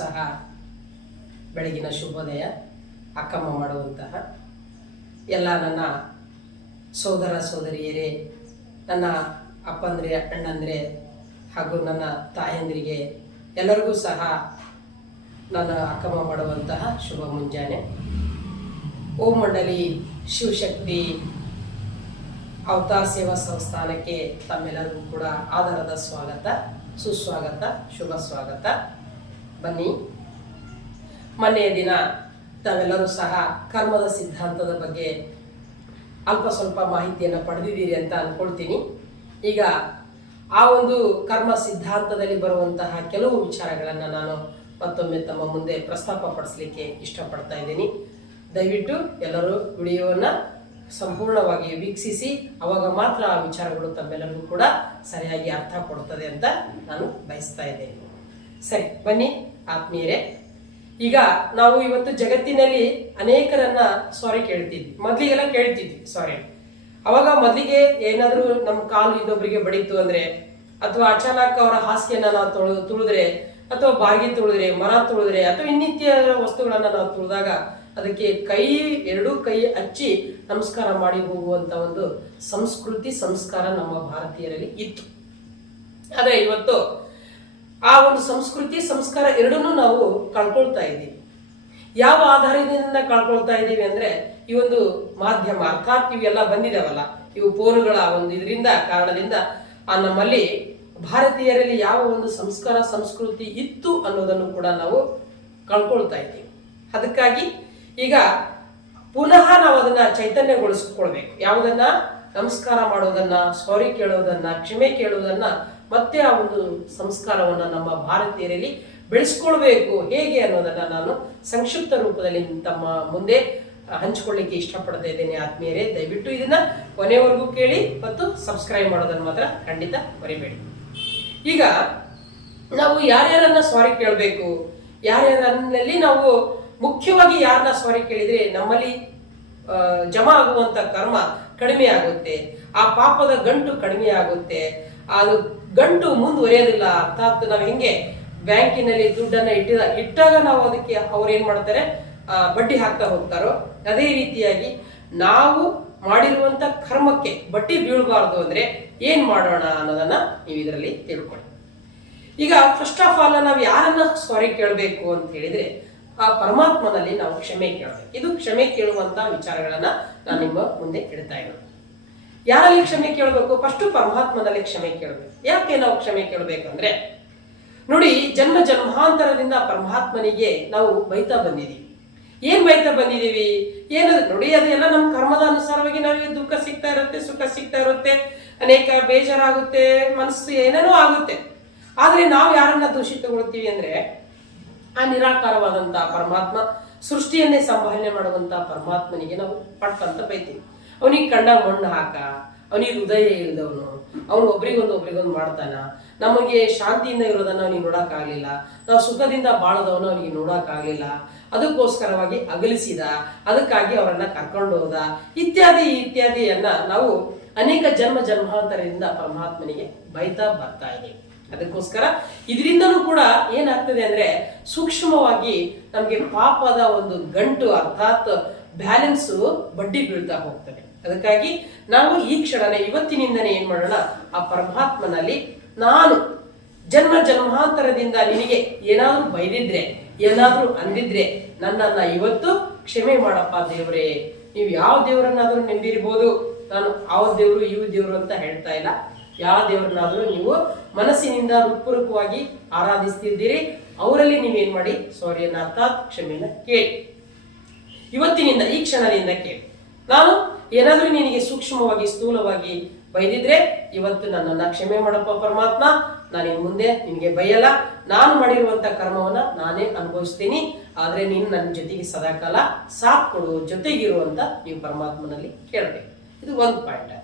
ಸಹ ಬೆಳಗಿನ ಶುಭೋದಯ. ಅಕ್ಕಮ್ಮ ಮಾಡುವಂತಹ ಎಲ್ಲ ನನ್ನ ಸೋದರ ಸೋದರಿಯರೇ, ನನ್ನ ಅಪ್ಪಂದ್ರೆ, ಅಣ್ಣಂದ್ರೆ ಹಾಗೂ ನನ್ನ ತಾಯಂದಿರಿಗೆ ಎಲ್ಲರಿಗೂ ಸಹ ನನ್ನ ಅಕ್ಕಮ್ಮ ಮಾಡುವಂತಹ ಶುಭ ಮುಂಜಾನೆ. ಓಂ ಮಂಡಲಿ ಶಿವಶಕ್ತಿ ಅವತಾರ್ ಸೇವಾ ಸಂಸ್ಥಾನಕ್ಕೆ ತಮ್ಮೆಲ್ಲರಿಗೂ ಕೂಡ ಆಧಾರದ ಸ್ವಾಗತ, ಸುಸ್ವಾಗತ, ಶುಭ ಸ್ವಾಗತ. ಬನ್ನಿ, ಮೊನ್ನೆಯ ದಿನ ತಾವೆಲ್ಲರೂ ಸಹ ಕರ್ಮದ ಸಿದ್ಧಾಂತದ ಬಗ್ಗೆ ಅಲ್ಪ ಸ್ವಲ್ಪ ಮಾಹಿತಿಯನ್ನು ಪಡೆದಿದ್ದೀರಿ ಅಂತ ಅಂದ್ಕೊಳ್ತೀನಿ. ಈಗ ಆ ಒಂದು ಕರ್ಮ ಸಿದ್ಧಾಂತದಲ್ಲಿ ಬರುವಂತಹ ಕೆಲವು ವಿಚಾರಗಳನ್ನು ನಾನು ಮತ್ತೊಮ್ಮೆ ತಮ್ಮ ಮುಂದೆ ಪ್ರಸ್ತಾಪ ಪಡಿಸಲಿಕ್ಕೆ ಇಷ್ಟಪಡ್ತಾ ಇದ್ದೀನಿ. ದಯವಿಟ್ಟು ಎಲ್ಲರೂ ವಿಡಿಯೋವನ್ನು ಸಂಪೂರ್ಣವಾಗಿ ವೀಕ್ಷಿಸಿ, ಅವಾಗ ಮಾತ್ರ ಆ ವಿಚಾರಗಳು ತಮ್ಮೆಲ್ಲರಿಗೂ ಕೂಡ ಸರಿಯಾಗಿ ಅರ್ಥ ಕೊಡ್ತದೆ ಅಂತ ನಾನು ಬಯಸ್ತಾ ಇದ್ದೇನೆ. ಸರಿ, ಬನ್ನಿ ಆತ್ಮೀಯರೇ. ಈಗ ನಾವು ಇವತ್ತು ಜಗತ್ತಿನಲ್ಲಿ ಅನೇಕರನ್ನ ಸಾರಿ ಕೇಳ್ತಿದ್ವಿ. ಮೊದಲಿಗೆಲ್ಲ ಕೇಳ್ತಿದ್ವಿ ಸಾರಿ. ಅವಾಗ ಮೊದಲಿಗೆ ಏನಾದರೂ ನಮ್ಮ ಕಾಲು ಇನ್ನೊಬ್ಬರಿಗೆ ಬಡಿತು ಅಂದ್ರೆ, ಅಥವಾ ಅಚಾನಕ್ ಅವರ ಹಾಸಿಗೆಯನ್ನ ನಾವು ತುಳಿದ್ರೆ, ಅಥವಾ ಬಾಗಿಲು ತುಳಿದ್ರೆ, ಮರ ತುಳಿದ್ರೆ, ಅಥವಾ ಇನ್ನಿತ್ಯ ವಸ್ತುಗಳನ್ನ ನಾವು ತುಳಿದಾಗ ಅದಕ್ಕೆ ಎರಡೂ ಕೈ ಹಚ್ಚಿ ನಮಸ್ಕಾರ ಮಾಡಿ ಹೋಗುವಂತ ಒಂದು ಸಂಸ್ಕೃತಿ, ಸಂಸ್ಕಾರ ನಮ್ಮ ಭಾರತೀಯರಲ್ಲಿ ಇತ್ತು. ಆದ್ರೆ ಇವತ್ತು ಆ ಒಂದು ಸಂಸ್ಕೃತಿ, ಸಂಸ್ಕಾರ ಎರಡನ್ನೂ ನಾವು ಕಳ್ಕೊಳ್ತಾ ಇದ್ದೀವಿ. ಯಾವ ಆಧಾರದಿಂದ ಕಳ್ಕೊಳ್ತಾ ಇದ್ದೀವಿ ಅಂದ್ರೆ, ಈ ಒಂದು ಮಾಧ್ಯಮ ಅರ್ಥಾತ್ ಇವೆಲ್ಲ ಬಂದಿದಾವಲ್ಲ, ಇವು ಫೋನುಗಳ ಒಂದು ಇದರಿಂದ ಕಾರಣದಿಂದ ನಮ್ಮಲ್ಲಿ ಭಾರತೀಯರಲ್ಲಿ ಯಾವ ಒಂದು ಸಂಸ್ಕಾರ, ಸಂಸ್ಕೃತಿ ಇತ್ತು ಅನ್ನೋದನ್ನು ಕೂಡ ನಾವು ಕಳ್ಕೊಳ್ತಾ ಇದ್ದೀವಿ. ಅದಕ್ಕಾಗಿ ಈಗ ಪುನಃ ನಾವು ಅದನ್ನ ಚೈತನ್ಯಗೊಳಿಸ್ಕೊಳ್ಬೇಕು. ಯಾವುದನ್ನ? ನಮಸ್ಕಾರ ಮಾಡೋದನ್ನ, ಸಾರಿ ಕೇಳೋದನ್ನ, ಕ್ಷಮೆ ಕೇಳೋದನ್ನ, ಮತ್ತೆ ಆ ಒಂದು ಸಂಸ್ಕಾರವನ್ನ ನಮ್ಮ ಭಾರತೀಯರಲ್ಲಿ ಬೆಳೆಸ್ಕೊಳ್ಬೇಕು. ಹೇಗೆ ಅನ್ನೋದನ್ನ ನಾನು ಸಂಕ್ಷಿಪ್ತ ರೂಪದಲ್ಲಿ ತಮ್ಮ ಮುಂದೆ ಹಂಚಿಕೊಳ್ಳಿಕ್ಕೆ ಇಷ್ಟಪಡ್ತಾ ಇದ್ದೇನೆ. ಆತ್ಮೀಯರೇ, ದಯವಿಟ್ಟು ಇದನ್ನ ಕೊನೆವರೆಗೂ ಕೇಳಿ ಮತ್ತು ಸಬ್ಸ್ಕ್ರೈಬ್ ಮಾಡೋದನ್ನ ಮಾತ್ರ ಖಂಡಿತ ಮರಿಬೇಡಿ. ಈಗ ನಾವು ಯಾರ್ಯಾರನ್ನ ಸಾರಿ ಕೇಳಬೇಕು, ಯಾರ್ಯಾರಲ್ಲಿ ನಾವು ಮುಖ್ಯವಾಗಿ ಯಾರನ್ನ ಸಾರಿ ಕೇಳಿದ್ರೆ ನಮ್ಮಲ್ಲಿ ಜಮಾ ಆಗುವಂತ ಕರ್ಮ ಕಡಿಮೆ ಆಗುತ್ತೆ, ಆ ಪಾಪದ ಗಂಟು ಕಡಿಮೆ ಆಗುತ್ತೆ, ಅದು ಗಂಟು ಮುಂದುವರಿಯೋದಿಲ್ಲ. ಅರ್ಥಾತ್ ನಾವು ಹೆಂಗೆ ಬ್ಯಾಂಕಿನಲ್ಲಿ ದುಡ್ಡನ್ನ ಇಟ್ಟಾಗ ನಾವು ಅದಕ್ಕೆ ಅವ್ರು ಏನ್ ಮಾಡ್ತಾರೆ, ಬಡ್ಡಿ ಹಾಕ್ತಾ ಹೋಗ್ತಾರೋ, ಅದೇ ರೀತಿಯಾಗಿ ನಾವು ಮಾಡಿರುವಂತ ಕರ್ಮಕ್ಕೆ ಬಡ್ಡಿ ಬೀಳಬಾರ್ದು ಅಂದ್ರೆ ಏನ್ ಮಾಡೋಣ ಅನ್ನೋದನ್ನ ನೀವು ಇದರಲ್ಲಿ ತಿಳ್ಕೊಳ್ಳಿ. ಈಗ ಫಸ್ಟ್ ಆಫ್ ಆಲ್ ನಾವು ಯಾರನ್ನ ಸಾರಿ ಕೇಳಬೇಕು ಅಂತ ಹೇಳಿದ್ರೆ, ಆ ಪರಮಾತ್ಮನಲ್ಲಿ ನಾವು ಕ್ಷಮೆ ಕೇಳಬೇಕು. ಇದು ಕ್ಷಮೆ ಕೇಳುವಂತ ವಿಚಾರಗಳನ್ನ ನಾನು ನಿಮ್ಮ ಮುಂದೆ ಇಡ್ತಾ ಇರೋದು. ಯಾರಲ್ಲಿ ಕ್ಷಮೆ ಕೇಳಬೇಕು? ಫಸ್ಟ್ ಪರಮಾತ್ಮನಲ್ಲಿ ಕ್ಷಮೆ ಕೇಳಬೇಕು. ಯಾಕೆ ನಾವು ಕ್ಷಮೆ ಕೇಳಬೇಕಂದ್ರೆ, ನೋಡಿ, ಜನ್ಮ ಜನ್ಮಾಂತರದಿಂದ ಪರಮಾತ್ಮನಿಗೆ ನಾವು ಬೈತಾ ಬಂದಿದ್ದೀವಿ. ಏನ್ ಬೈತಾ ಬಂದಿದ್ದೀವಿ? ಏನದು ನೋಡಿ, ಅದೆಲ್ಲ ನಮ್ಮ ಕರ್ಮದ ಅನುಸಾರವಾಗಿ ನಮಗೆ ದುಃಖ ಸಿಗ್ತಾ ಇರುತ್ತೆ, ಸುಖ ಸಿಗ್ತಾ ಇರುತ್ತೆ, ಅನೇಕ ಬೇಜಾರಾಗುತ್ತೆ, ಮನಸ್ಸು ಏನೇನೋ ಆಗುತ್ತೆ. ಆದ್ರೆ ನಾವು ಯಾರನ್ನ ದೂಷಿತಗೊಳ್ತೀವಿ ಅಂದ್ರೆ, ಆ ನಿರಾಕಾರವಾದಂತ ಪರಮಾತ್ಮ, ಸೃಷ್ಟಿಯನ್ನೇ ಸಂಭಾಲನೆ ಮಾಡುವಂತ ಪರಮಾತ್ಮನಿಗೆ ನಾವು ಪಟ್ಟಂತ ಬೈತೀವಿ. ಅವನಿಗೆ ಕಣ್ಣಾಗ ಮಣ್ಣು ಹಾಕ, ಅವನಿಗೆ ಹೃದಯ ಇಲ್ಲದವನು, ಅವನು ಒಬ್ರಿಗೊಂದು ಮಾಡ್ತಾನ, ನಮಗೆ ಶಾಂತಿಯಿಂದ ಇರೋದನ್ನ ಅವನಿಗೆ ನೋಡಕ್ಕಾಗ್ಲಿಲ್ಲ, ನಾವು ಸುಖದಿಂದ ಬಾಳದವನು ಅವನಿಗೆ ನೋಡಕ್ಕಾಗ್ಲಿಲ್ಲ, ಅದಕ್ಕೋಸ್ಕರವಾಗಿ ಅಗಲಿಸಿದ, ಅದಕ್ಕಾಗಿ ಅವರನ್ನ ಕರ್ಕೊಂಡು ಹೋದ, ಇತ್ಯಾದಿಯನ್ನ ನಾವು ಅನೇಕ ಜನ್ಮ ಜನ್ಮಾಂತರದಿಂದ ಪರಮಾತ್ಮನಿಗೆ ಬೈತಾ ಬರ್ತಾ ಇದ್ದೀವಿ. ಅದಕ್ಕೋಸ್ಕರ ಇದರಿಂದನೂ ಕೂಡ ಏನಾಗ್ತದೆ ಅಂದ್ರೆ, ಸೂಕ್ಷ್ಮವಾಗಿ ನಮ್ಗೆ ಪಾಪದ ಒಂದು ಗಂಟು ಅರ್ಥಾತ್ ಬ್ಯಾಲೆನ್ಸ್ ಬಡ್ಡಿ ಬೀಳ್ತಾ ಹೋಗ್ತದೆ. ಅದಕ್ಕಾಗಿ ನಾವು ಈ ಕ್ಷಣನೇ ಇವತ್ತಿನಿಂದನೇ ಏನ್ ಮಾಡೋಣ, ಆ ಪರಮಾತ್ಮನಲ್ಲಿ ನಾನು ಜನ್ಮ ಜನ್ಮಾಂತರದಿಂದ ನಿನಗೆ ಏನಾದ್ರೂ ಬೈದಿದ್ರೆ, ಏನಾದ್ರೂ ಅಂದಿದ್ರೆ ನನ್ನನ್ನ ಇವತ್ತು ಕ್ಷಮೆ ಮಾಡಪ್ಪ ದೇವರೇ. ನೀವು ಯಾವ ದೇವರನ್ನಾದ್ರೂ ನಂಬಿರ್ಬೋದು, ನಾನು ಆ ದೇವರು ಈ ದೇವರು ಅಂತ ಹೇಳ್ತಾ ಇಲ್ಲ. ಯಾವ ದೇವರನ್ನಾದ್ರೂ ನೀವು ಮನಸ್ಸಿನಿಂದ ಹೃತ್ಪೂರ್ವಕವಾಗಿ ಆರಾಧಿಸ್ತಿದ್ದೀರಿ, ಅವರಲ್ಲಿ ನೀವೇನ್ ಮಾಡಿ, ಸಾರಿಯನ್ನ ಅರ್ಥಾತ್ ಕ್ಷಮೆಯನ್ನ ಕೇಳಿ. ಇವತ್ತಿನಿಂದ, ಈ ಕ್ಷಣದಿಂದ ಕೇಳಿ. ನಾನು ಏನಾದ್ರೂ ನಿನಗೆ ಸೂಕ್ಷ್ಮವಾಗಿ, ಸ್ಥೂಲವಾಗಿ ಬೈದಿದ್ರೆ ಇವತ್ತು ನನ್ನನ್ನ ಕ್ಷಮೆ ಮಾಡಪ್ಪ ಪರಮಾತ್ಮ, ನಾನು ಮುಂದೆ ನಿನಗೆ ಬೈಯಲ್ಲ, ನಾನು ಮಾಡಿರುವಂತ ಕರ್ಮವನ್ನ ನಾನೇ ಅನುಭವಿಸ್ತೀನಿ, ಆದ್ರೆ ನೀನು ನನ್ನ ಜೊತೆಗೆ ಸದಾಕಾಲ ಸಾಥ್ ಕೊಡು, ಜೊತೆಗಿರುವಂತ ನೀವು ಪರಮಾತ್ಮನಲ್ಲಿ ಕೇಳಬೇಕು. ಇದು ಒಂದು ಪಾಯಿಂಟ್.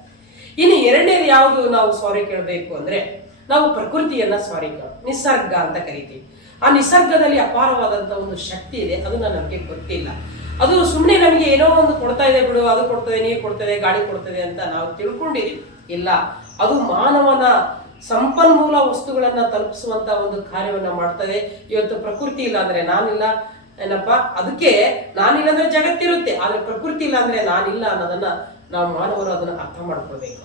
ಇನ್ನು ಎರಡನೇದು ಯಾವುದು ನಾವು ಸಾರಿ ಕೇಳಬೇಕು ಅಂದ್ರೆ, ನಾವು ಪ್ರಕೃತಿಯನ್ನ ಸಾರಿ ನಿಸರ್ಗ ಅಂತ ಕರಿತೀವಿ. ಆ ನಿಸರ್ಗದಲ್ಲಿ ಅಪಾರವಾದಂತ ಒಂದು ಶಕ್ತಿ ಇದೆ, ಅದನ್ನ ನಮಗೆ ಗೊತ್ತಿಲ್ಲ. ಅದು ಸುಮ್ಮನೆ ನಮಗೆ ಏನೋ ಒಂದು ಕೊಡ್ತಾ ಇದೆ ಬಿಡು, ಅದು ಕೊಡ್ತದೆ, ನೀರು ಕೊಡ್ತದೆ, ಗಾಳಿ ಕೊಡ್ತದೆ ಅಂತ ನಾವು ತಿಳ್ಕೊಂಡಿದೀವಿ. ಇಲ್ಲ, ಅದು ಮಾನವನ ಸಂಪನ್ಮೂಲ ವಸ್ತುಗಳನ್ನ ತಲುಪಿಸುವಂತ ಒಂದು ಕಾರ್ಯವನ್ನ ಮಾಡ್ತದೆ. ಇವತ್ತು ಪ್ರಕೃತಿ ಇಲ್ಲ ಅಂದ್ರೆ ನಾನಿಲ್ಲ ಏನಪ್ಪ, ಅದಕ್ಕೆ ನಾನಿಲ್ಲ ಅಂದ್ರೆ ಜಗತ್ತಿರುತ್ತೆ, ಆದ್ರೆ ಪ್ರಕೃತಿ ಇಲ್ಲ ಅಂದ್ರೆ ನಾನಿಲ್ಲ ಅನ್ನೋದನ್ನ ನಾವು ಮಾನವರು ಅದನ್ನ ಅರ್ಥ ಮಾಡ್ಕೊಳ್ಬೇಕು.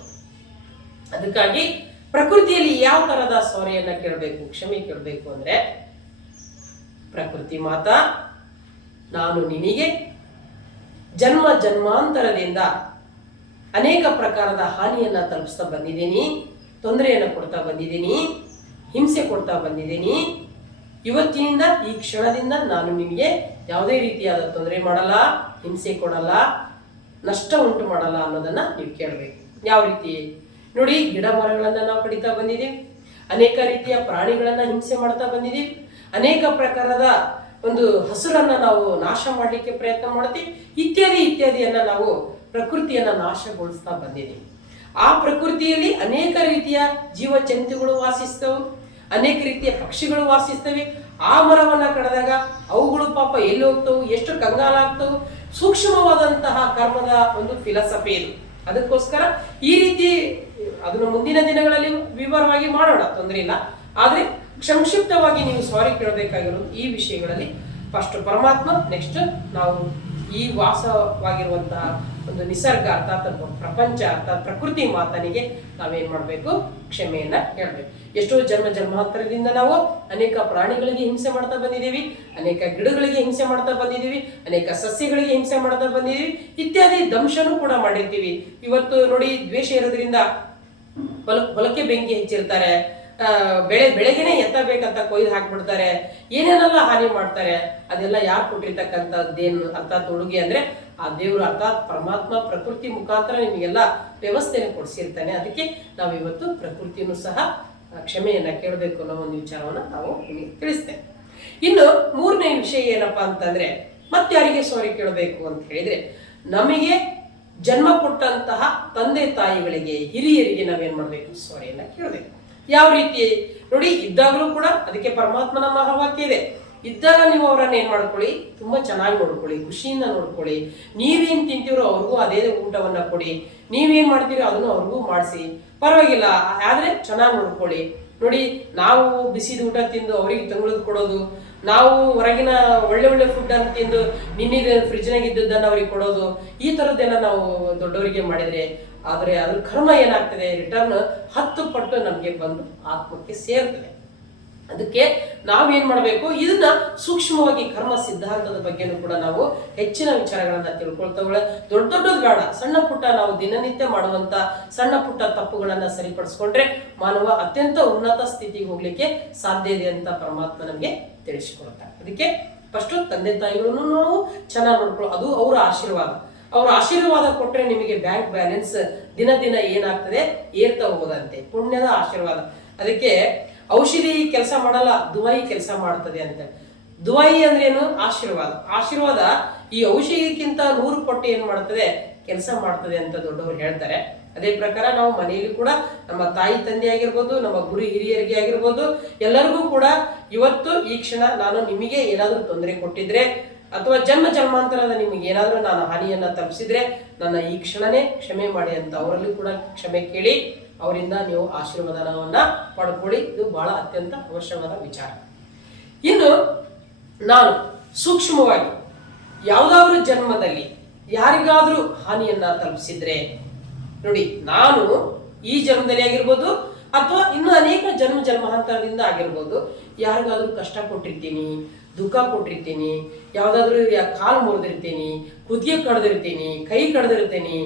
ಅದಕ್ಕಾಗಿ ಪ್ರಕೃತಿಯಲ್ಲಿ ಯಾವ ತರದ ಸಾರಿಯನ್ನ ಕೇಳಬೇಕು, ಕ್ಷಮೆ ಕೇಳಬೇಕು ಅಂದ್ರೆ, ಪ್ರಕೃತಿ ಮಾತಾ, ನಾನು ನಿನಗೆ ಜನ್ಮ ಜನ್ಮಾಂತರದಿಂದ ಅನೇಕ ಪ್ರಕಾರದ ಹಾನಿಯನ್ನ ತಲುಪಿಸ್ತಾ ಬಂದಿದ್ದೀನಿ, ತೊಂದರೆಯನ್ನು ಕೊಡ್ತಾ ಬಂದಿದ್ದೀನಿ, ಹಿಂಸೆ ಕೊಡ್ತಾ ಬಂದಿದ್ದೀನಿ. ಇವತ್ತಿನಿಂದ ಈ ಕ್ಷಣದಿಂದ ನಾನು ನಿಮಗೆ ಯಾವುದೇ ರೀತಿಯಾದ ತೊಂದರೆ ಮಾಡಲ್ಲ, ಹಿಂಸೆ ಕೊಡಲ್ಲ, ನಷ್ಟ ಉಂಟು ಮಾಡಲ್ಲ ಅನ್ನೋದನ್ನ ನೀವು ಕೇಳಬೇಕು. ಯಾವ ರೀತಿ ನೋಡಿ, ಗಿಡ ಮರಗಳನ್ನ ನಾವು ಕಡಿತಾ ಬಂದಿದ್ದೀವಿ, ಅನೇಕ ರೀತಿಯ ಪ್ರಾಣಿಗಳನ್ನ ಹಿಂಸೆ ಮಾಡ್ತಾ ಬಂದಿದ್ದೀವಿ, ಅನೇಕ ಪ್ರಕಾರದ ಒಂದು ಹಸುರನ್ನ ನಾವು ನಾಶ ಮಾಡಲಿಕ್ಕೆ ಪ್ರಯತ್ನ ಮಾಡ್ತೀವಿ, ಇತ್ಯಾದಿ ಇತ್ಯಾದಿಯನ್ನ ನಾವು ಪ್ರಕೃತಿಯನ್ನ ನಾಶಗೊಳಿಸ್ತಾ ಬಂದಿದ್ದೀವಿ. ಆ ಪ್ರಕೃತಿಯಲ್ಲಿ ಅನೇಕ ರೀತಿಯ ಜೀವ ಜಂತುಗಳು ವಾಸಿಸ್ತವೆ, ಅನೇಕ ರೀತಿಯ ಪಕ್ಷಿಗಳು ವಾಸಿಸ್ತವೆ. ಆ ಮರವನ್ನ ಕಡಿದಾಗ ಅವುಗಳು ಪಾಪ ಎಲ್ಲಿ ಹೋಗ್ತವು, ಎಷ್ಟು ಕಂಗಾಲಾಗ್ತವು. ಸೂಕ್ಷ್ಮವಾದಂತಹ ಕರ್ಮದ ಒಂದು ಫಿಲಾಸಫಿ ಇದು. ಅದಕ್ಕೋಸ್ಕರ ಈ ರೀತಿ ಅದನ್ನು ಮುಂದಿನ ದಿನಗಳಲ್ಲಿ ವಿವರವಾಗಿ ಮಾಡೋಣ, ತೊಂದರೆ ಇಲ್ಲ. ಆದ್ರೆ ಸಂಕ್ಷಿಪ್ತವಾಗಿ ನೀವು ಸಾರಿ ಕೇಳಬೇಕಾಗಿರೋದು ಈ ವಿಷಯಗಳಲ್ಲಿ. ಫಸ್ಟ್ ಪರಮಾತ್ಮ, ನೆಕ್ಸ್ಟ್ ನಾವು ಈ ವಾಸವಾಗಿರುವಂತಹ ಒಂದು ನಿಸರ್ಗ ಅರ್ಥಾತ್ ಪ್ರಪಂಚ ಅರ್ಥಾತ್ ಪ್ರಕೃತಿ ಮಾತನಿಗೆ ನಾವೇನ್ ಮಾಡ್ಬೇಕು, ಕ್ಷಮೆಯನ್ನ ಕೇಳಬೇಕು. ಎಷ್ಟೋ ಜನ್ಮ ಜನ್ಮಾಂತರದಿಂದ ನಾವು ಅನೇಕ ಪ್ರಾಣಿಗಳಿಗೆ ಹಿಂಸೆ ಮಾಡ್ತಾ ಬಂದಿದ್ದೀವಿ, ಅನೇಕ ಗಿಡಗಳಿಗೆ ಹಿಂಸೆ ಮಾಡ್ತಾ ಬಂದಿದ್ದೀವಿ, ಅನೇಕ ಸಸ್ಯಗಳಿಗೆ ಹಿಂಸೆ ಮಾಡ್ತಾ ಬಂದಿದ್ದೀವಿ, ಇತ್ಯಾದಿ ದಂಶನೂ ಕೂಡ ಮಾಡಿರ್ತೀವಿ. ಇವತ್ತು ನೋಡಿ, ದ್ವೇಷ ಇರೋದ್ರಿಂದ ಹೊಲಕ್ಕೆ ಬೆಂಕಿ ಹಚ್ಚಿರ್ತಾರೆ, ಬೆಳಗ್ಗೆನೆ ಎತ್ತಬೇಕಂತ ಕೊಯ್ದು ಹಾಕ್ಬಿಡ್ತಾರೆ, ಏನೇನೆಲ್ಲ ಹಾನಿ ಮಾಡ್ತಾರೆ. ಅದೆಲ್ಲ ಯಾರು ಕೊಟ್ಟಿರ್ತಕ್ಕಂಥದ್ದೇನು ಅರ್ಥಾತ್ ಉಡುಗೆ ಅಂದ್ರೆ ಆ ದೇವರು ಅರ್ಥಾತ್ ಪರಮಾತ್ಮ ಪ್ರಕೃತಿ ಮುಖಾಂತರ ನಿಮಗೆಲ್ಲ ವ್ಯವಸ್ಥೆಯನ್ನು ಕೊಡಿಸಿರ್ತಾನೆ. ಅದಕ್ಕೆ ನಾವು ಇವತ್ತು ಪ್ರಕೃತಿಯನ್ನು ಸಹ ಕ್ಷಮೆಯನ್ನ ಕೇಳಬೇಕು ಅನ್ನೋ ಒಂದು ವಿಚಾರವನ್ನ ನಾವು ನಿಮಗೆ ತಿಳಿಸ್ತೇವೆ. ಇನ್ನು ಮೂರನೇ ವಿಷಯ ಏನಪ್ಪಾ ಅಂತಂದ್ರೆ, ಮತ್ತಾರಿಗೆ ಸಾರಿ ಕೇಳಬೇಕು ಅಂತ ಹೇಳಿದ್ರೆ, ನಮಗೆ ಜನ್ಮ ಕೊಟ್ಟಂತಹ ತಂದೆ ತಾಯಿಗಳಿಗೆ, ಹಿರಿಯರಿಗೆ ನಾವೇನ್ ಮಾಡ್ಬೇಕು, ಸಾರಿಯನ್ನ ಕೇಳಬೇಕು. ಯಾವ ರೀತಿ ನೋಡಿ, ಇದ್ದಾಗಲೂ ಕೂಡ ಅದಕ್ಕೆ ಪರಮಾತ್ಮನ ಮಹಾವಾಕ್ಯ ಇದೆ, ಇದ್ದಾಗ ನೀವು ಅವರನ್ನ ಏನ್ ಮಾಡ್ಕೊಳ್ಳಿ, ತುಂಬಾ ಚೆನ್ನಾಗಿ ನೋಡ್ಕೊಳ್ಳಿ, ಖುಷಿಯಿಂದ ನೋಡ್ಕೊಳ್ಳಿ. ನೀವೇನ್ ತಿಂತೀರೋ ಅವ್ರಿಗೂ ಅದೇ ಊಟವನ್ನ ಕೊಡಿ, ನೀವೇನ್ ಮಾಡ್ತೀರೋ ಅದನ್ನು ಅವ್ರಿಗೂ ಮಾಡಿಸಿ, ಪರವಾಗಿಲ್ಲ, ಆದ್ರೆ ಚೆನ್ನಾಗಿ ನೋಡ್ಕೊಳ್ಳಿ. ನೋಡಿ, ನಾವು ಬಿಸಿದ ಊಟ ತಿಂದು ಅವ್ರಿಗೆ ತಂಗುಳದ್ ಕೊಡೋದು, ನಾವು ಹೊರಗಿನ ಒಳ್ಳೆ ಒಳ್ಳೆ ಫುಡ್ ಅನ್ನು ತಿಂದು ನಿನ್ನಿದ ಫ್ರಿಜ್ನಾಗ ಇದ್ದದ್ದನ್ನು ಅವ್ರಿಗೆ ಕೊಡೋದು, ಈ ತರದ್ದೆಲ್ಲ ನಾವು ದೊಡ್ಡವರಿಗೆ ಮಾಡಿದ್ರೆ ಆದ್ರೆ ಅದ್ರ ಕರ್ಮ ಏನಾಗ್ತದೆ, ರಿಟರ್ನ್ 10 ಪಟ್ಟು ನಮ್ಗೆ ಬಂದು ಆತ್ಮಕ್ಕೆ ಸೇರ್ತದೆ. ಅದಕ್ಕೆ ನಾವೇನ್ ಮಾಡ್ಬೇಕು, ಇದನ್ನ ಸೂಕ್ಷ್ಮವಾಗಿ ಕರ್ಮ ಸಿದ್ಧಾಂತದ ಬಗ್ಗೆನೂ ಕೂಡ ನಾವು ಹೆಚ್ಚಿನ ವಿಚಾರಗಳನ್ನ ತಿಳ್ಕೊಳ್ತೇವೆ. ದೊಡ್ಡದು ಬೇಡ, ಸಣ್ಣ ಪುಟ್ಟ ನಾವು ದಿನನಿತ್ಯ ಮಾಡುವಂತ ಸಣ್ಣ ಪುಟ್ಟ ತಪ್ಪುಗಳನ್ನ ಸರಿಪಡಿಸ್ಕೊಂಡ್ರೆ ಮಾನವ ಅತ್ಯಂತ ಉನ್ನತ ಸ್ಥಿತಿಗೆ ಹೋಗ್ಲಿಕ್ಕೆ ಸಾಧ್ಯ ಇದೆ ಅಂತ ಪರಮಾತ್ಮ ನಮ್ಗೆ ತಿಳಿಸಿಕೊಡ್ತಾರೆ. ಅದಕ್ಕೆ ಫಸ್ಟ್ ತಂದೆ ತಾಯಿಗಳನ್ನು ನಾವು ಚೆನ್ನಾಗಿ ನೋಡ್ಕೊಳ್ಳೋ, ಅದು ಅವರ ಆಶೀರ್ವಾದ. ಅವ್ರ ಆಶೀರ್ವಾದ ಕೊಟ್ರೆ ನಿಮಗೆ ಬ್ಯಾಂಕ್ ಬ್ಯಾಲೆನ್ಸ್ ದಿನ ದಿನ ಏನಾಗ್ತದೆ, ಏರ್ತಾ ಹೋಗೋದಂತೆ, ಪುಣ್ಯದ ಆಶೀರ್ವಾದ. ಅದಕ್ಕೆ ಔಷಧಿ ಕೆಲಸ ಮಾಡಲ್ಲ, ದುವಾಯಿ ಕೆಲಸ ಮಾಡ್ತದೆ ಅಂತ. ದುವಾಯಿ ಅಂದ್ರೆ ಏನು, ಆಶೀರ್ವಾದ. ಆಶೀರ್ವಾದ ಈ ಔಷಧಿಗಿಂತ 100 ಪಟ್ಟು ಏನ್ ಮಾಡ್ತದೆ, ಕೆಲಸ ಮಾಡ್ತದೆ ಅಂತ ದೊಡ್ಡವರು ಹೇಳ್ತಾರೆ. ಅದೇ ಪ್ರಕಾರ ನಾವು ಮನೆಯಲ್ಲಿ ಕೂಡ ನಮ್ಮ ತಾಯಿ ತಂದೆ ಆಗಿರ್ಬೋದು, ನಮ್ಮ ಗುರು ಹಿರಿಯರಿಗೆ ಆಗಿರ್ಬೋದು, ಎಲ್ಲರಿಗೂ ಕೂಡ ಇವತ್ತು ಈ ಕ್ಷಣ ನಾನು ನಿಮಗೆ ಏನಾದ್ರೂ ತೊಂದರೆ ಕೊಟ್ಟಿದ್ರೆ ಅಥವಾ ಜನ್ಮ ಜನ್ಮಾಂತರದ ನಿಮಗೆ ಏನಾದ್ರೂ ನಾನು ಹಾನಿಯನ್ನ ತಪ್ಪಿಸಿದ್ರೆ ನನ್ನ ಈ ಕ್ಷಣನೇ ಕ್ಷಮೆ ಮಾಡಿ ಅಂತ ಅವರಲ್ಲಿ ಕೂಡ ಕ್ಷಮೆ ಕೇಳಿ ಅವರಿಂದ ನೀವು ಆಶೀರ್ವಾದವನ್ನ ಪಡ್ಕೊಳ್ಳಿ. ಇದು ಬಹಳ ಅತ್ಯಂತ ಅವಶ್ಯವಾದ ವಿಚಾರ. ಇನ್ನು ನಾನು ಸೂಕ್ಷ್ಮವಾಗಿ ಯಾವುದಾದ್ರೂ ಜನ್ಮದಲ್ಲಿ ಯಾರಿಗಾದ್ರೂ ಹಾನಿಯನ್ನ ತಲುಪಿಸಿದ್ರೆ, ನೋಡಿ, ನಾನು ಈ ಜನ್ಮದಲ್ಲಿ ಆಗಿರ್ಬೋದು ಅಥವಾ ಇನ್ನು ಅನೇಕ ಜನ್ಮಾಂತರದಿಂದ ಆಗಿರ್ಬೋದು ಯಾರಿಗಾದ್ರೂ ಕಷ್ಟ ಕೊಟ್ಟಿರ್ತೀನಿ, ದುಃಖ ಕೊಟ್ಟಿರ್ತೀನಿ, ಯಾವ್ದಾದ್ರು ಕಾಲು ಮುರಿದಿರ್ತೀನಿ, ಕುದಿಗೆ ಕಡ್ದಿರ್ತೀನಿ, ಕೈ ಕಡ್ದಿರ್ತೀನಿ,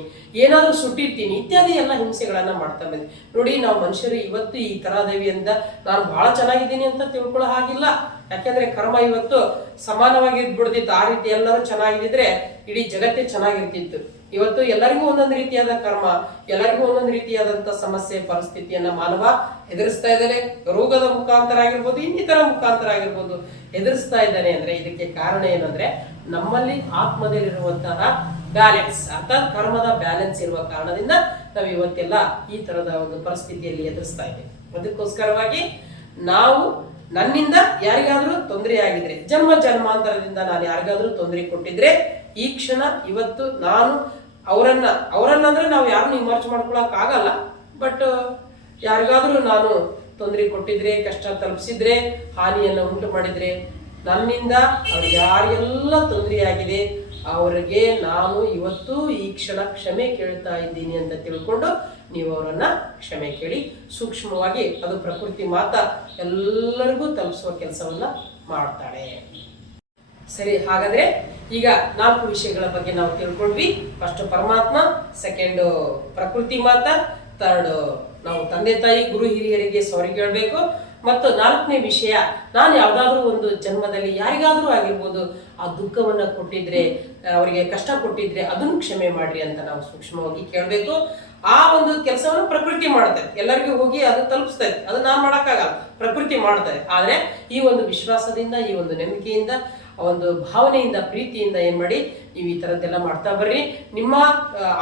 ಏನಾದ್ರೂ ಸುಟ್ಟಿರ್ತೀನಿ, ಇತ್ಯಾದಿ ಎಲ್ಲ ಹಿಂಸೆಗಳನ್ನ ಮಾಡ್ತಾ ಬಂದೆ. ನೋಡಿ, ನಾವು ಮನುಷ್ಯರು ಇವತ್ತು ಈ ತರಾದೇವಿ ಅಂತ ನಾನು ಬಹಳ ಚೆನ್ನಾಗಿದ್ದೀನಿ ಅಂತ ತಿಳ್ಕೊಳ್ಳೋ ಹಾಗಿಲ್ಲ. ಯಾಕೆಂದ್ರೆ ಕರ್ಮ ಇವತ್ತು ಸಮಾನವಾಗಿ ಇದ್ಬಿಡ್ತಿತ್ತು. ಆ ರೀತಿ ಎಲ್ಲರೂ ಚೆನ್ನಾಗಿದ್ರೆ ಇಡೀ ಜಗತ್ತೇ ಚೆನ್ನಾಗಿರ್ತಿತ್ತು. ಇವತ್ತು ಎಲ್ಲರಿಗೂ ಒಂದೊಂದು ರೀತಿಯಾದ ಕರ್ಮ, ಎಲ್ಲರಿಗೂ ಒಂದೊಂದು ರೀತಿಯಾದಂತ ಸಮಸ್ಯೆ ಪರಿಸ್ಥಿತಿಯನ್ನ ಮಾನವ ಎದುರಿಸ್ತಾ ಇದ್ದಾನೆ. ರೋಗದ ಮುಖಾಂತರ ಆಗಿರ್ಬೋದು, ಇನ್ನಿತರ ಮುಖಾಂತರ ಆಗಿರ್ಬೋದು ಎದುರಿಸ್ತಾ ಇದ್ದಾನೆ. ಅಂದ್ರೆ ಇದಕ್ಕೆ ಕಾರಣ ಏನಂದ್ರೆ ನಮ್ಮಲ್ಲಿ ಆತ್ಮದಲ್ಲಿರುವಂತಹ ಬ್ಯಾಲೆನ್ಸ್ ಅರ್ಥಾತ್ ಕರ್ಮದ ಬ್ಯಾಲೆನ್ಸ್ ಇರುವ ಕಾರಣದಿಂದ ನಾವು ಇವತ್ತೆಲ್ಲ ಈ ತರದ ಒಂದು ಪರಿಸ್ಥಿತಿಯಲ್ಲಿ ಎದುರಿಸ್ತಾ ಇದ್ದೇವೆ. ಅದಕ್ಕೋಸ್ಕರವಾಗಿ ನಾವು ನನ್ನಿಂದ ಯಾರಿಗಾದ್ರೂ ತೊಂದರೆ ಆಗಿದ್ರೆ, ಜನ್ಮ ಜನ್ಮಾಂತರದಿಂದ ನಾನು ಯಾರಿಗಾದ್ರೂ ತೊಂದರೆ ಕೊಟ್ಟಿದ್ರೆ, ಈ ಕ್ಷಣ ಇವತ್ತು ನಾನು ಅವರನ್ನ ಅಂದ್ರೆ ನಾವು ಯಾರನ್ನು ಇಮರ್ಜ್ ಮಾಡ್ಕೊಳಕ್ ಆಗಲ್ಲ, ಬಟ್ ಯಾರಿಗಾದ್ರೂ ನಾನು ತೊಂದರೆ ಕೊಟ್ಟಿದ್ರೆ, ಕಷ್ಟ ತಲುಪಿಸಿದ್ರೆ, ಹಾನಿಯನ್ನು ಉಂಟು ಮಾಡಿದ್ರೆ, ನನ್ನಿಂದ ಅವ್ರಿಗೆ ಯಾರಿಗೆಲ್ಲ ತೊಂದರೆಯಾಗಿದೆ ಅವರಿಗೆ ನಾನು ಇವತ್ತು ಈ ಕ್ಷಣ ಕ್ಷಮೆ ಕೇಳ್ತಾ ಇದ್ದೀನಿ ಅಂತ ತಿಳ್ಕೊಂಡು ನೀವು ಅವರನ್ನ ಕ್ಷಮೆ ಕೇಳಿ. ಸೂಕ್ಷ್ಮವಾಗಿ ಅದು ಪ್ರಕೃತಿ ಮಾತಾ ಎಲ್ಲರಿಗೂ ತಲುಪಿಸುವ ಕೆಲಸವನ್ನ ಮಾಡ್ತಾಳೆ. ಸರಿ, ಹಾಗಾದ್ರೆ ಈಗ 4 ವಿಷಯಗಳ ಬಗ್ಗೆ ನಾವು ತಿಳ್ಕೊಂಡ್ವಿ. ಫಸ್ಟ್ ಪರಮಾತ್ಮ, ಸೆಕೆಂಡ್ ಪ್ರಕೃತಿ ಮಾತಾ, ಥರ್ಡ್ ನಾವು ತಂದೆ ತಾಯಿ ಗುರು ಹಿರಿಯರಿಗೆ ಸಾರಿ ಕೇಳಬೇಕು, ಮತ್ತು 4ನೇ ವಿಷಯ, ನಾನು ಯಾವ್ದಾದ್ರು ಒಂದು ಜನ್ಮದಲ್ಲಿ ಯಾರಿಗಾದ್ರೂ ಆಗಿರ್ಬೋದು ಆ ದುಃಖವನ್ನ ಕೊಟ್ಟಿದ್ರೆ, ಅವರಿಗೆ ಕಷ್ಟ ಕೊಟ್ಟಿದ್ರೆ ಅದನ್ನು ಕ್ಷಮೆ ಮಾಡ್ರಿ ಅಂತ ನಾವು ಸೂಕ್ಷ್ಮವಾಗಿ ಕೇಳಬೇಕು. ಆ ಒಂದು ಕೆಲಸವನ್ನು ಪ್ರಕೃತಿ ಮಾಡುತ್ತೆ, ಎಲ್ಲರಿಗೂ ಹೋಗಿ ಅದು ತಲುಪಿಸ್ತಾ ಇದೆ, ಅದು ನಾವು ಮಾಡೋಕ್ಕಾಗಲ್ಲ, ಪ್ರಕೃತಿ ಮಾಡ್ತಾರೆ. ಆದ್ರೆ ಈ ಒಂದು ವಿಶ್ವಾಸದಿಂದ, ಈ ಒಂದು ನಂಬಿಕೆಯಿಂದ, ಒಂದು ಭಾವನೆಯಿಂದ, ಪ್ರೀತಿಯಿಂದ ಏನ್ ಮಾಡಿ ನೀವು ಈ ತರದ್ದೆಲ್ಲ ಮಾಡ್ತಾ ಬರ್ರಿ. ನಿಮ್ಮ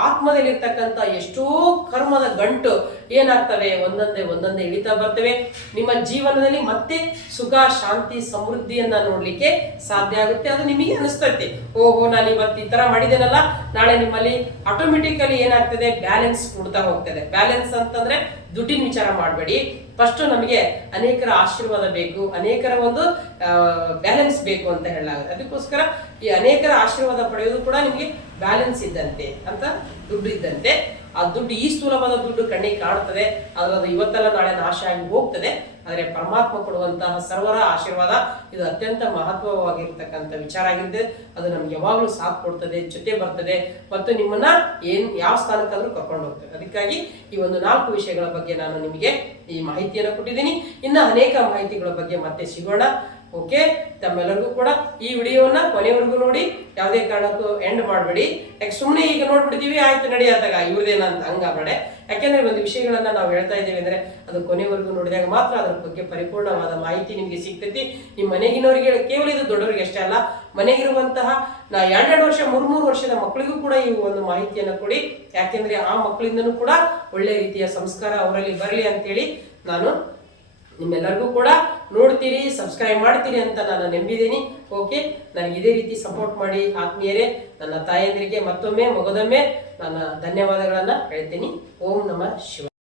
ಆತ್ಮದಲ್ಲಿರ್ತಕ್ಕಂಥ ಎಷ್ಟೋ ಕರ್ಮದ ಗಂಟು ಏನಾಗ್ತವೆ, ಒಂದೊಂದೇ ಇಳಿತಾ ಬರ್ತವೆ. ನಿಮ್ಮ ಜೀವನದಲ್ಲಿ ಮತ್ತೆ ಸುಖ, ಶಾಂತಿ, ಸಮೃದ್ಧಿಯನ್ನ ನೋಡ್ಲಿಕ್ಕೆ ಸಾಧ್ಯ ಆಗುತ್ತೆ. ಅದು ನಿಮಗೆ ಅನಿಸ್ತೈತಿ, ಓಹೋ ನಾನು ಇವತ್ತು ಈ ತರ ಮಾಡಿದ್ದೇನಲ್ಲ, ನಾಳೆ ನಿಮ್ಮಲ್ಲಿ ಆಟೋಮೆಟಿಕಲಿ ಏನಾಗ್ತದೆ, ಬ್ಯಾಲೆನ್ಸ್ ಕೊಡ್ತಾ ಹೋಗ್ತದೆ. ಬ್ಯಾಲೆನ್ಸ್ ಅಂತಂದ್ರೆ ದುಡ್ಡಿನ ವಿಚಾರ ಮಾಡಬೇಡಿ. ಫಸ್ಟ್ ನಮಗೆ ಅನೇಕರ ಆಶೀರ್ವಾದ ಬೇಕು, ಅನೇಕರ ಒಂದು ಬ್ಯಾಲೆನ್ಸ್ ಬೇಕು ಅಂತ ಹೇಳಲಾಗುತ್ತೆ. ಅದಕ್ಕೋಸ್ಕರ ಈ ಅನೇಕರ ಆಶೀರ್ವಾದ ಪಡೆಯೋದು ಕೂಡ ನಿಮಗೆ ಬ್ಯಾಲೆನ್ಸ್ ಇದ್ದಂತೆ ಅಂತ, ದುಡ್ಡು ಇದ್ದಂತೆ. ಆ ದುಡ್ಡು, ಈ ಸ್ಥೂಲವಾದ ದುಡ್ಡು ಕಣ್ಣಿಗೆ ಕಾಣ್ತದೆ, ಅದು ಇವತ್ತೆಲ್ಲ ನಾಳೆ ನಾಶ ಆಗಿ ಹೋಗ್ತದೆ. ಆದರೆ ಪರಮಾತ್ಮ ಕೊಡುವಂತಹ ಸರ್ವರ ಆಶೀರ್ವಾದ ಇದು ಅತ್ಯಂತ ಮಹತ್ವವಾಗಿರ್ತಕ್ಕಂಥ ವಿಚಾರ ಆಗಿರ್ತದೆ. ಅದು ನಮ್ಗೆ ಯಾವಾಗಲೂ ಸಾಥ್ ಕೊಡ್ತದೆ, ಜೊತೆ ಬರ್ತದೆ, ಮತ್ತು ನಿಮ್ಮನ್ನ ಯಾವ ಸ್ಥಾನಕ್ಕಾದ್ರೂ ಕರ್ಕೊಂಡು ಹೋಗ್ತದೆ. ಅದಕ್ಕಾಗಿ ಈ ಒಂದು 4 ವಿಷಯಗಳ ಬಗ್ಗೆ ನಾನು ನಿಮಗೆ ಈ ಮಾಹಿತಿಯನ್ನು ಕೊಟ್ಟಿದ್ದೀನಿ. ಇನ್ನು ಅನೇಕ ಮಾಹಿತಿಗಳ ಬಗ್ಗೆ ಮತ್ತೆ ಸಿಗೋಣ. ಓಕೆ, ತಮ್ಮೆಲ್ಲರಿಗೂ ಕೂಡ ಈ ವಿಡಿಯೋವನ್ನ ಕೊನೆವರೆಗೂ ನೋಡಿ, ಯಾವುದೇ ಕಾರಣಕ್ಕೂ ಎಂಡ್ ಮಾಡಬೇಡಿ. ಯಾಕೆ ಸುಮ್ಮನೆ ಈಗ ನೋಡ್ಬಿಡ್ತೀವಿ, ಆಯ್ತು ನಡೆಯತ್ತಾಗ ಇವ್ರದೇನಂತ ಹಂಗಾಗಬೇಡ. ಯಾಕೆಂದ್ರೆ ಒಂದು ವಿಷಯಗಳನ್ನ ನಾವು ಹೇಳ್ತಾ ಇದ್ದೇವೆ ಅಂದ್ರೆ ಅದು ಕೊನೆವರೆಗೂ ನೋಡಿದಾಗ ಮಾತ್ರ ಅದರ ಬಗ್ಗೆ ಪರಿಪೂರ್ಣವಾದ ಮಾಹಿತಿ ನಿಮಗೆ ಸಿಗ್ತೈತಿ. ನಿಮ್ಮ ಮನೆಗಿನವರಿಗೆ, ಕೇವಲ ಇದು ದೊಡ್ಡವರಿಗೆ ಅಷ್ಟೇ ಅಲ್ಲ, ಮನೆಗಿರುವಂತಹ 2 ವರ್ಷ 3 ವರ್ಷದ ಮಕ್ಕಳಿಗೂ ಕೂಡ ಈ ಒಂದು ಮಾಹಿತಿಯನ್ನು ಕೊಡಿ. ಯಾಕೆಂದ್ರೆ ಆ ಮಕ್ಕಳಿಂದನೂ ಕೂಡ ಒಳ್ಳೆ ರೀತಿಯ ಸಂಸ್ಕಾರ ಅವರಲ್ಲಿ ಬರಲಿ ಅಂತೇಳಿ ನಾನು ನಿಮ್ಮೆಲ್ಲರಿಗೂ ಕೂಡ ನೋಡ್ತೀರಿ, ಸಬ್ಸ್ಕ್ರೈಬ್ ಮಾಡ್ತೀರಿ ಅಂತ ನಾನು ನಂಬಿದ್ದೀನಿ. ಓಕೆ, ನನಗೆ ಇದೇ ರೀತಿ ಸಪೋರ್ಟ್ ಮಾಡಿ ಆತ್ಮೀಯರೇ. ನನ್ನ ತಾಯಂದಿರಿಗೆ ಮತ್ತೊಮ್ಮೆ ಮೊಗದೊಮ್ಮೆ ನನ್ನ ಧನ್ಯವಾದಗಳನ್ನ ಹೇಳ್ತೀನಿ. ಓಂ ನಮಃ ಶಿವಾಯ.